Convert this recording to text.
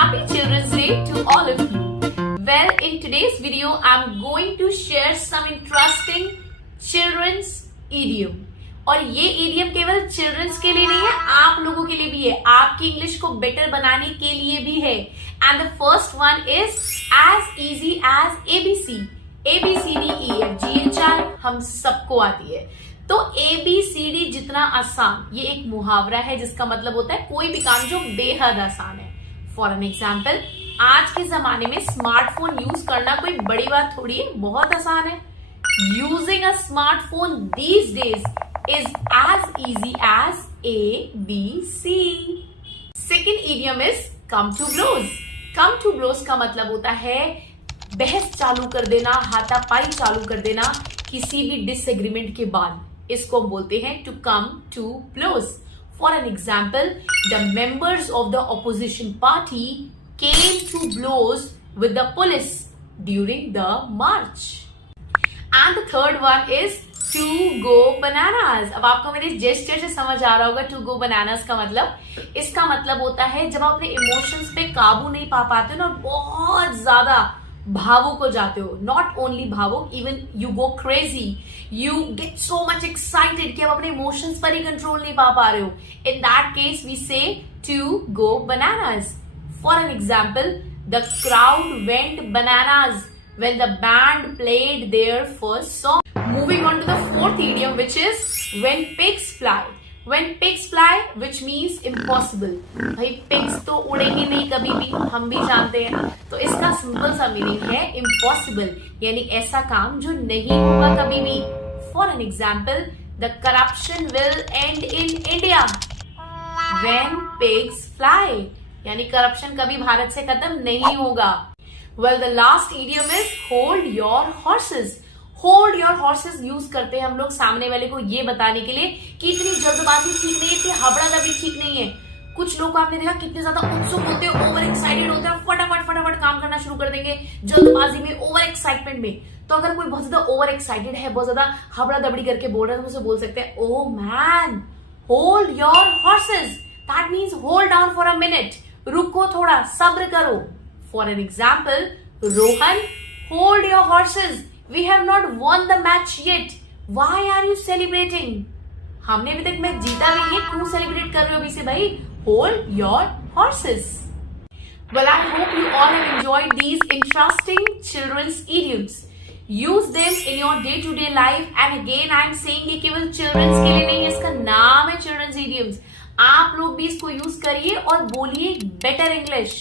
Happy Children's Day to all of you. Well, in today's video, I'm going to share some interesting children's idiom. और ये idiom केवल children's के लिए नहीं है, आप लोगों के लिए भी है, आपकी इंग्लिश को बेटर बनाने के लिए भी है. And the first one is as easy as ABC. ABCDEFGHI हम सबको आती है. तो ABCD जितना आसान, ये एक मुहावरा है जिसका मतलब होता है कोई भी काम जो बेहद आसान है. फॉर एन एग्जाम्पल, आज के जमाने में स्मार्टफोन यूज करना कोई बड़ी बात थोड़ी है, बहुत आसान है. Using a smartphone these days is as easy as ABC. Second idiom is come to blows. Come to blows का मतलब होता है बहस चालू कर देना, हाथापाई चालू कर देना किसी भी डिसएग्रीमेंट के बाद. इसको हम बोलते हैं to come to blows. For an example, the members of the opposition party came to blows with the police during the march. And the third one is to go bananas. अब आपको मेरे gesture से समझ आ रहा होगा to go bananas का मतलब. इसका मतलब होता है जब आप अपने इमोशंस पे काबू नहीं पा पाते हो ना, बहुत ज्यादा भावुक हो जाते हो. नॉट ओनली भावुक, even you go crazy, you get so much excited कि आप अपने इमोशंस पर ही कंट्रोल नहीं पा रहे हो. In that case we say to go bananas. For an example, the crowd went bananas when the band played their first song. Moving on to the fourth idiom, which is when pigs fly. When pigs fly, which means impossible. भाई pigs तो उड़ेंगे नहीं कभी भी, हम भी जानते हैं. तो इसका सिंपल सा मीनिंग है impossible, यानी ऐसा काम जो नहीं होगा कभी भी. For an example, the corruption will end in India when pigs fly. यानी करप्शन कभी भारत से खत्म नहीं होगा. Well, the last idiom is hold your horses. Hold your horses use करते हैं हम लोग सामने वाले को ये बताने के लिए कि इतनी जल्दबाजी ठीक नहीं है, इतनी हबड़ादबी ठीक नहीं है. कुछ लोग आपने देखा कितने ज्यादा उत्सुक होते हैं, ओवर एक्साइटेड होते हैं, फटाफट काम करना शुरू कर देंगे जल्दबाजी में, ओवर एक्साइटमेंट में. तो अगर कोई बहुत ज्यादा ओवर एक्साइटेड है, बहुत ज्यादा हबड़ा दबड़ी करके बोल रहा है, तो उसे बोल सकते हैं oh man, hold your horses. That means hold down for a minute, रुको थोड़ा, सब्र करो. For an example, Rohan, hold your horses. We have not won the match yet. Why are you celebrating? हमने अभी तक मैच जीता नहीं है, क्यों सेलिब्रेट कर रहे हो अभी से भाई? Hold your horses. Well, I hope you all have enjoyed these interesting children's idioms. Use them in your day-to-day life. And again, I am saying ये केवल children's के लिए नहीं है, इसका नाम है children's idioms. आप लोग भी इसको यूज करिए और बोलिए बेटर इंग्लिश.